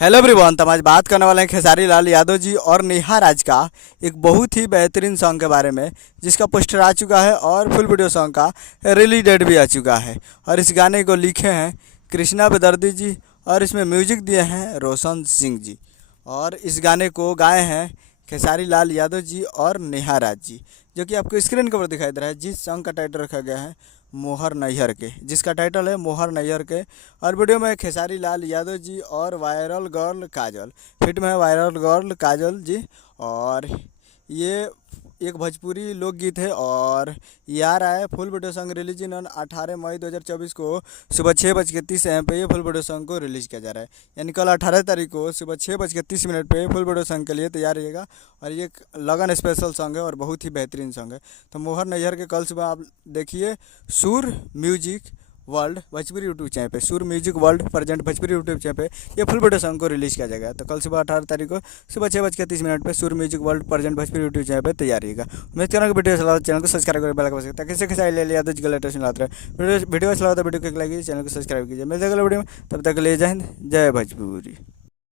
Hello everyone. तो हम आज बात करने वाले हैं खेसारी लाल यादव जी और नेहा राज का एक बहुत ही बेहतरीन सॉन्ग के बारे में, जिसका पोस्टर आ चुका है और फुल वीडियो सॉन्ग का रिलीज डेट भी आ चुका है। और इस गाने को लिखे हैं कृष्णा बेदर्दी जी और इसमें म्यूजिक दिए हैं रोशन सिंह जी। और इस गाने को गाए हैं खेसारी लाल यादव जी और नेहा राज जी, जो कि आपको स्क्रीन के ऊपर दिखाई दे रहा है। जिस सॉन्ग का टाइटल रखा गया है मोहर नैहर के, जिसका टाइटल है मोहर नैहर के। और वीडियो में खेसारी लाल यादव जी और वायरल गर्ल काजल, फिट में है वायरल गर्ल काजल जी। और ये एक भोजपुरी लोकगीत है और ये आ रहा है फुल वीडियो सॉन्ग रिलीज इन 18 मई 2024 को सुबह 6:30 AM पे ये फुल वीडियो सॉन्ग को रिलीज़ किया जा रहा है। यानी कल 18 तारीख को सुबह 6:30 पे फुल वीडियो सॉन्ग के लिए तैयार रहिएगा। और ये एक लगन स्पेशल सॉन्ग है और बहुत ही बेहतरीन सॉन्ग है। तो मोहर नैहर के कल सुबह आप देखिए सुर music world Bhojpuri YouTube channel पे, सुर music world present Bhojpuri YouTube channel पे ये फुल वीडियो सॉन्ग को रिलीज़ किया जाएगा। तो कल सुबह 18 तारीख को सुबह 6:30 पे सुर music world present Bhojpuri YouTube channel पे तैयार रहिएगा। मैं चैनल को वीडियो चला चैनल को सब्सक्राइब कर बेल आइकन ताकि इससे कैसे ले लिया तो लेटेस्ट लाते रहे वीडियो अच्छा लगा तो वीडियो को लाइक कीजिए, चैनल को सब्सक्राइब कीजिए। मिलते हैं अगले वीडियो में, तब तक ले जय हिंद जय भोजपुरी।